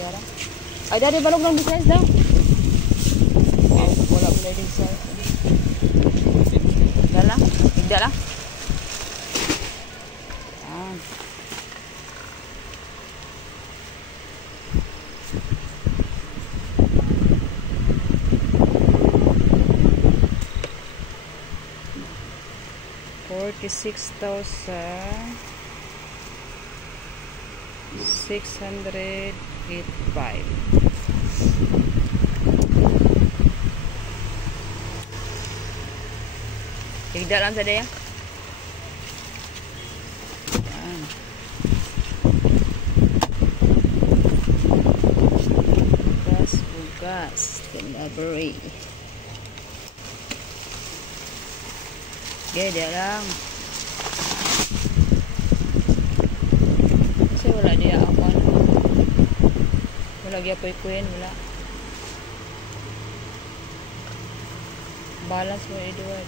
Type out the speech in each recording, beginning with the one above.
Dara. Ay, dari balog ng business daw. Oh, wala mo na din sa. Dala? Igda lang? Ah. $46,685. Igda lang sa daya. Bugas. Canterbury. Okay, dia lang. Kasi wala dia ako. Wala dia kuy-kuyin, wala. Balance mo, Edward.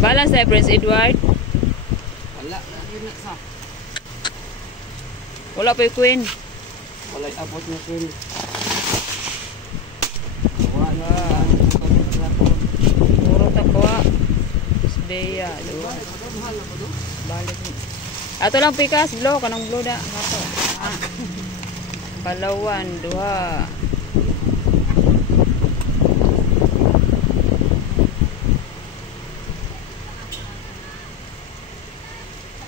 Balance na, Prince Edward. Wala. Wala pa yung queen. Wala abot na queen. Puro takwa. Isbeya. Balik. Ato lang pikas. Blow. Kanang blow da. Ato. Palawan. Duha.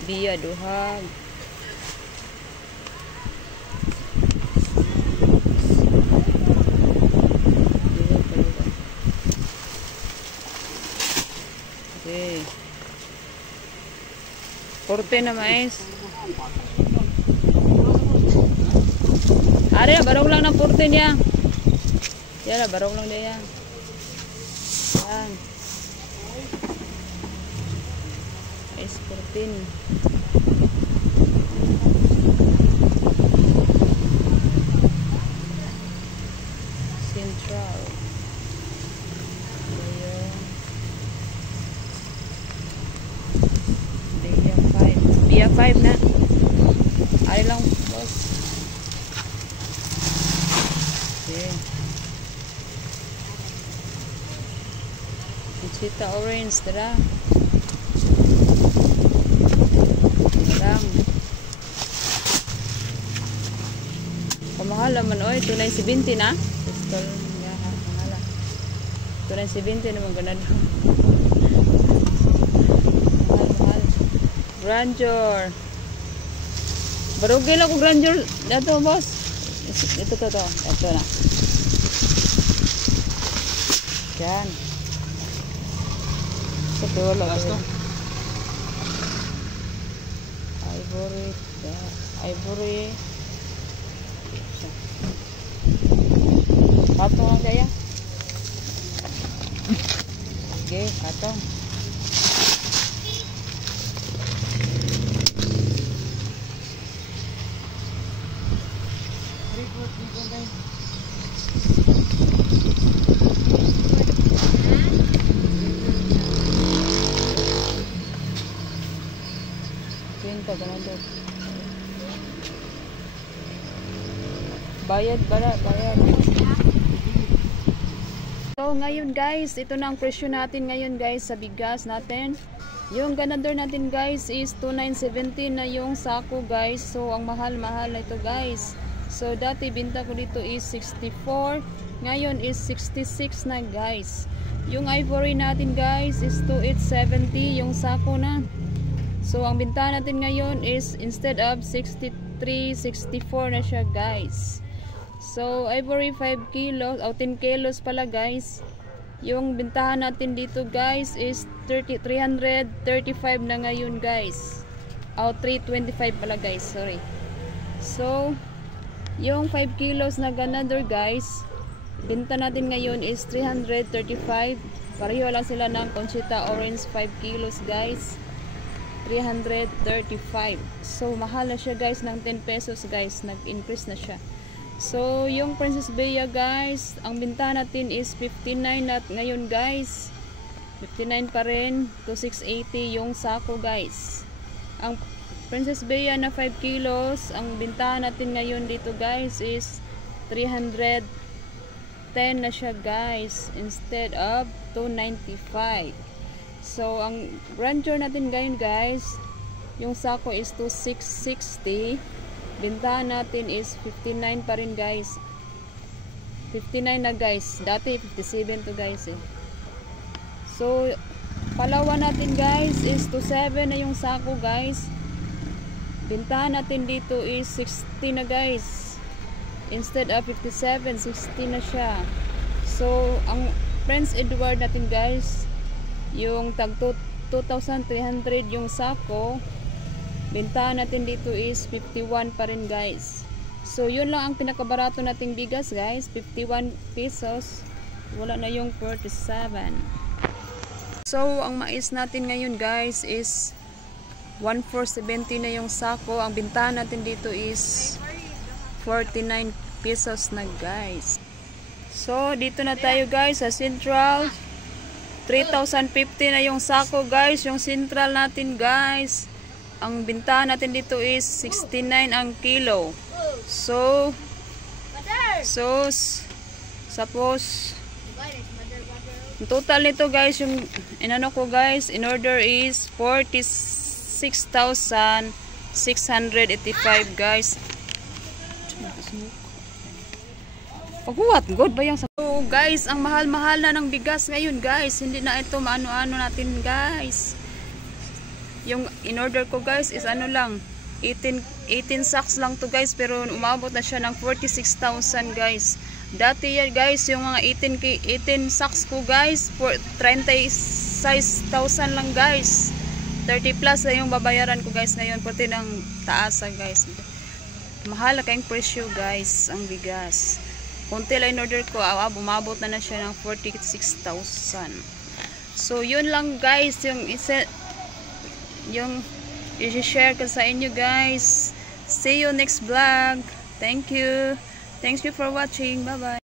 Biya. Duha. Okay. Porte na mais. Are, barong lang ng porte niya. Yan, barong lang niya. Yan. Mais 14. Central. Dia 5 na. Ay lang, boss. Okay. Conchita orange, tara. Lang. Kamahal naman, oy. Tunay 70 na. Pistol. Mahal. Tunay 70 naman ganun. Grandeur. Barugay lang ko grandeur. Dato, boss. Ito to. Ito na. Yan. Ito wala. Ivory. Ivory. Patong lang kaya. Okay, patong. Bayad. So ngayon guys, ito na ang presyo natin ngayon guys sa bigas natin. Yung ganador natin guys is 2,970 na yung sako guys. So ang mahal na ito guys. So dati binta ko dito is 64, ngayon is 66 na guys. Yung ivory natin guys is 2,870 yung sako na. So ang binta natin ngayon is instead of 63, 64 na siya guys. So ivory 5 kilos o 10 kilos pala guys. Yung bintahan natin dito guys is 335 na ngayon guys. O 325 pala guys, sorry. So yung 5 kilos na ganador guys, binta natin ngayon is 335. Pareho lang sila ng Conchita orange 5 kilos guys. 335. So mahal na siya guys ng 10 pesos guys, nag-increase na siya. So yung Princess Bea guys, ang binta natin is 59 na ngayon guys. 59 pa rin to 680 yung sako guys. Ang Princess Bea na 5 kilos. Ang bintahan natin ngayon dito guys is 310 na siya guys, instead of 295. So ang grandeur natin ngayon guys, yung sako is 2660. Bintahan natin is 59 pa rin guys. 59 na guys. Dati 57 to guys eh. So palawa natin guys is 27 na yung sako guys. Bintahan natin dito is 60 na guys. Instead of 57, 60 na siya. So, ang Prince Edward natin guys, yung tag 2,300 yung sako, bintahan natin dito is 51 pa rin guys. So, yun lang ang pinakabarato nating bigas guys, 51 pesos. Wala na yung 47. So, ang mais natin ngayon guys is 1,470 na yung sako. Ang bintahan natin dito is 49 pesos na guys. So dito na tayo guys sa Central. 3,050 na yung sako guys, yung Central natin guys. Ang bintahan natin dito is 69 ang kilo. So suppose total nito guys, yung inano ko guys, in order is 46,685 guys. Paghuwat god ba yung so guys, ang mahal-mahal na ng bigas ngayon guys. Hindi na ito maano-ano natin guys. Yung in order ko guys is ano lang, 18 sacks lang to guys, pero umabot na siya ng 46,000 guys. Dati yan guys, yung mga 18 sacks ko guys, 36,000 lang guys. 30 plus na yung babayaran ko guys ngayon, pati ng taasa guys. Mahal na kayong presyo guys ang bigas. Kunti lang in order ko, bumabot na siya ng 46,000. So yun lang guys, yung i-share ko sa inyo guys. See you next vlog. Thank you for watching. Bye bye.